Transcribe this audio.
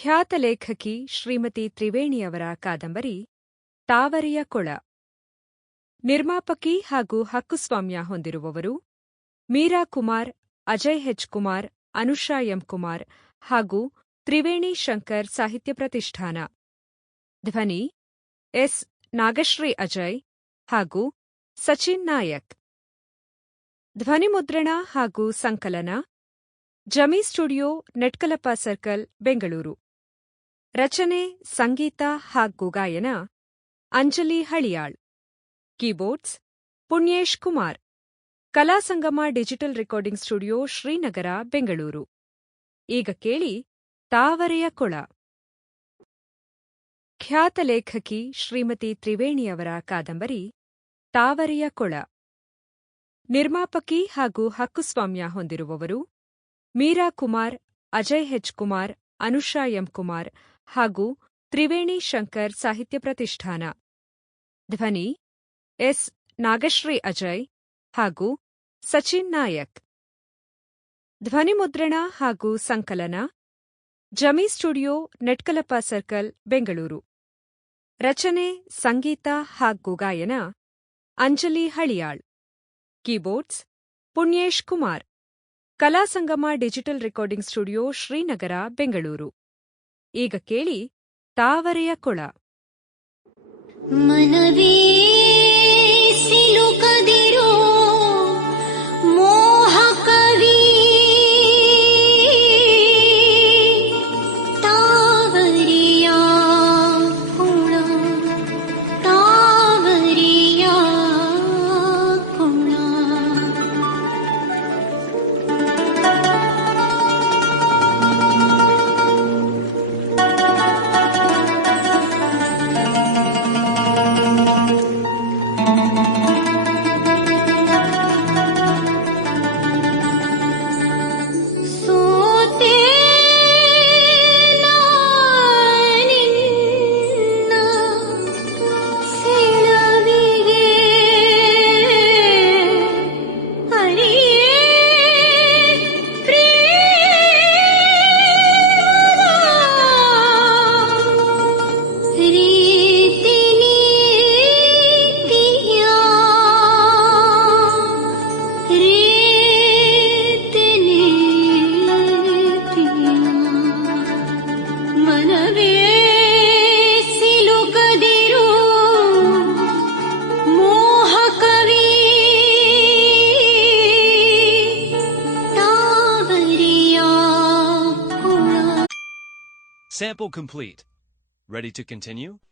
ಖ್ಯಾತ ಲೇಖಕಿ ಶ್ರೀಮತಿ ತ್ರಿವೇಣಿಯವರ ಕಾದಂಬರಿ ತಾವರೆಯ ಕೊಳ. ನಿರ್ಮಾಪಕಿ ಹಾಗೂ ಹಕ್ಕುಸ್ವಾಮ್ಯ ಹೊಂದಿರುವವರು ಮೀರಾ ಕುಮಾರ್, ಅಜಯ್ ಹೆಚ್ ಕುಮಾರ್, ಅನುಷಾ ಎಂ ಕುಮಾರ್ ಹಾಗೂ ತ್ರಿವೇಣಿ ಶಂಕರ್ ಸಾಹಿತ್ಯ ಪ್ರತಿಷ್ಠಾನ. ಧ್ವನಿ ಎಸ್. ನಾಗಶ್ರೀ ಅಜಯ್ ಹಾಗೂ ಸಚಿನ್ ನಾಯಕ್. ಧ್ವನಿಮುದ್ರಣ ಹಾಗೂ ಸಂಕಲನ ಜಮಿ ಸ್ಟುಡಿಯೋ, ನೆಟ್ಕಲಪ ಸರ್ಕಲ್, ಬೆಂಗಳೂರು. ರಚನೆ, ಸಂಗೀತ ಹಾಗೂ ಗಾಯನ Anjali Haliyal. Keyboards Punyesh Kumar. Kalasangama digital recording studio, Srinagara, Bengaluru. ಈಗ ಕೇಳಿ ತಾವರೆಯ ಕೊಳ. ಖ್ಯಾತ ಲೇಖಕಿ ಶ್ರೀಮತಿ ತ್ರಿವೇಣಿಯವರ ಕಾದಂಬರಿ ತಾವರೆಯ ಕೊಳ. ನಿರ್ಮಾಪಕಿ ಹಾಗೂ ಹಕ್ಕುಸ್ವಾಮ್ಯ ಹೊಂದಿರುವವರು ಮೀರಾ ಕುಮಾರ್, ಅಜಯ್ ಹೆಚ್ ಕುಮಾರ್, ಅನುಷಾ ಎಂ ಕುಮಾರ್ ಹಾಗೂ ತ್ರಿವೇಣಿ ಶಂಕರ್ ಸಾಹಿತ್ಯ ಪ್ರತಿಷ್ಠಾನ. ಧ್ವನಿ ಎಸ್. ನಾಗಶ್ರೀ ಅಜಯ್ ಹಾಗೂ ಸಚಿನ್ ನಾಯಕ್. ಧ್ವನಿಮುದ್ರಣ ಹಾಗೂ ಸಂಕಲನ ಜಮಿ ಸ್ಟುಡಿಯೋ, ನೆಟ್ಕಲಪ ಸರ್ಕಲ್, ಬೆಂಗಳೂರು. ರಚನೆ, ಸಂಗೀತ ಹಾಗೂ ಗಾಯನ Anjali Haliyal. Keyboards Punyesh Kumar. Kalasangama digital recording studio, Srinagara, Bengaluru. ಈಗ ಕೇಳಿ ತಾವರೆಯ ಕೊಳ. ಮನವೇ ಸಿಲುಕದಿರೋ ಮೋಹ ಕವಿ ತಾವರೆಯ ಕೊಳ, ತಾವರೆಯ ಕೊಳ. Sample complete. Ready to continue?